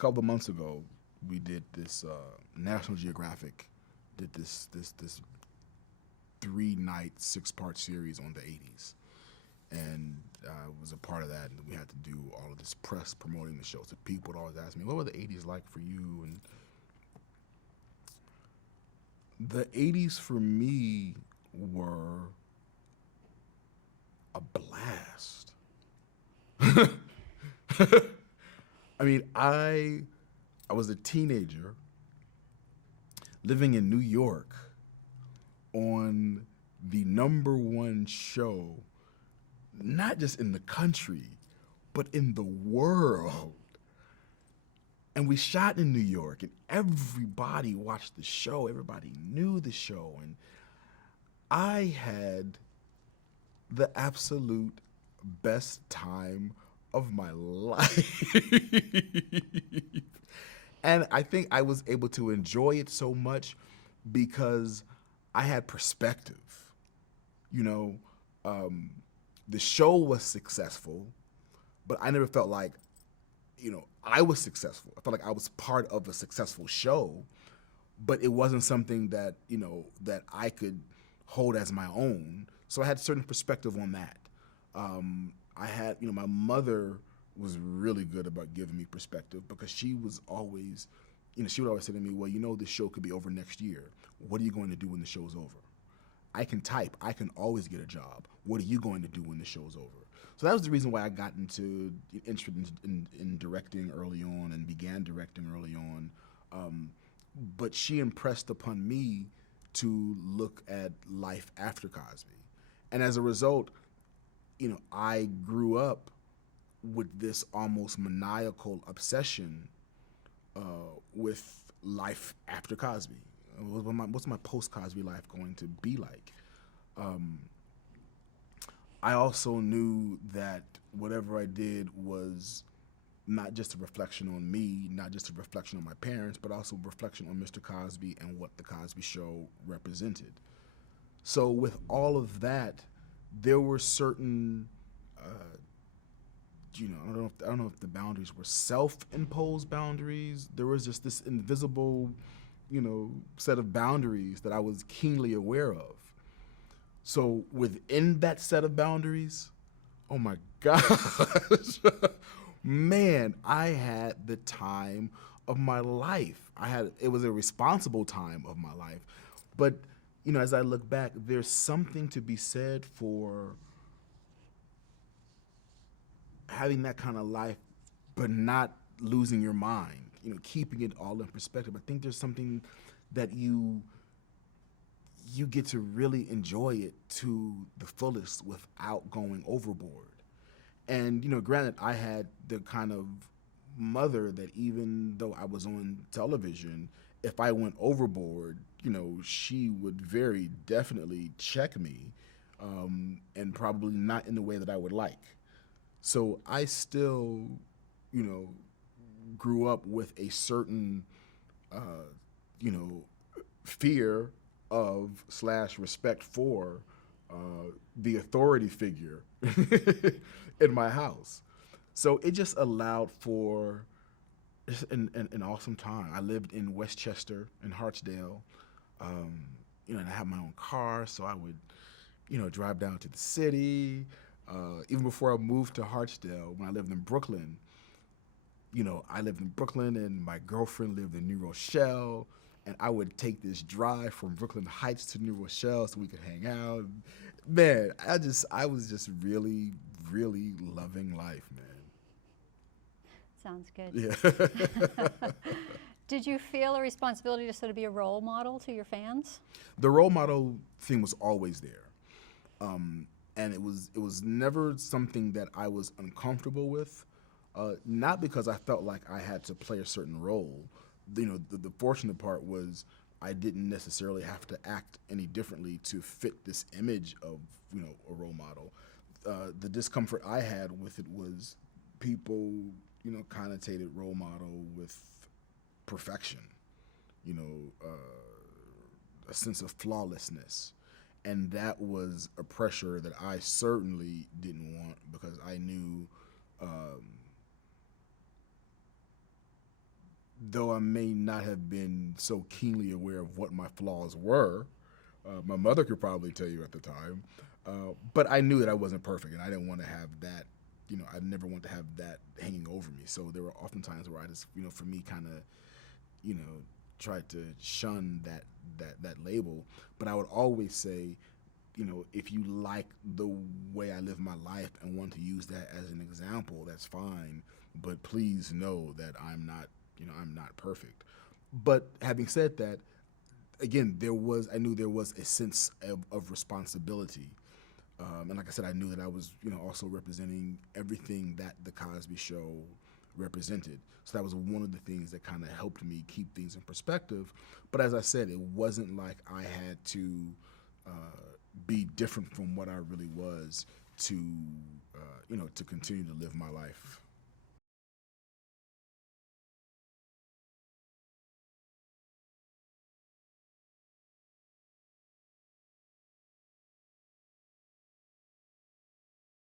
couple of months ago, we did this. National Geographic did this 3-night 6-part series on the '80s, and was a part of that. And we had to do all of this press promoting the show. So people would always ask me, "What were the '80s like for you?" And the '80s for me were a blast. I mean, I was a teenager living in New York on the #1 show, not just in the country, but in the world. And we shot in New York, and everybody watched the show. Everybody knew the show. And I had the absolute best time of my life. And I think I was able to enjoy it so much because I had perspective. You know, the show was successful, but I never felt like, I was successful. I felt like I was part of a successful show, but it wasn't something that, that I could hold as my own. So I had a certain perspective on that. I had, my mother was really good about giving me perspective because she was always, she would always say to me, well, this show could be over next year. What are you going to do when the show's over? I can type. I can always get a job. What are you going to do when the show's over? So that was the reason why I got interested in directing early on and began directing early on. But she impressed upon me to look at life after Cosby. And as a result, I grew up with this almost maniacal obsession with life after Cosby. What's my post-Cosby life going to be like? I also knew that whatever I did was not just a reflection on me, not just a reflection on my parents, but also a reflection on Mr. Cosby and what the Cosby Show represented. So with all of that, there were certain, I don't know if the boundaries were self-imposed boundaries. There was just this invisible, set of boundaries that I was keenly aware of. So within that set of boundaries, oh my gosh, man, I had the time of my life. It was a responsible time of my life. But, as I look back, there's something to be said for having that kind of life, but not losing your mind, keeping it all in perspective. I think there's something that you get to really enjoy it to the fullest without going overboard. And, granted, I had the kind of mother that even though I was on television, if I went overboard, she would very definitely check me, and probably not in the way that I would like. So I still, grew up with a certain, fear of / respect for the authority figure in my house. So it just allowed for an awesome time. I lived in Westchester in Hartsdale, and I had my own car, so I would, drive down to the city. Even before I moved to Hartsdale, when I lived in Brooklyn, I lived in Brooklyn and my girlfriend lived in New Rochelle, and I would take this drive from Brooklyn Heights to New Rochelle so we could hang out. Man, I was just really, really loving life, man. Sounds good. Yeah. Did you feel a responsibility to sort of be a role model to your fans? The role model thing was always there. And it was never something that I was uncomfortable with, not because I felt like I had to play a certain role. The fortunate part was I didn't necessarily have to act any differently to fit this image of, a role model. The discomfort I had with it was people, connotated role model with perfection, a sense of flawlessness. And that was a pressure that I certainly didn't want because I knew though I may not have been so keenly aware of what my flaws were, my mother could probably tell you at the time. But I knew that I wasn't perfect, and I didn't want to have that. I never want to have that hanging over me. So there were often times where I just, for me, kind of, tried to shun that label. But I would always say, if you like the way I live my life and want to use that as an example, that's fine. But please know that I'm not perfect. But having said that, again, I knew there was a sense of responsibility. And like I said, I knew that I was, also representing everything that the Cosby Show represented. So that was one of the things that kind of helped me keep things in perspective. But as I said, it wasn't like I had to be different from what I really was to, to continue to live my life.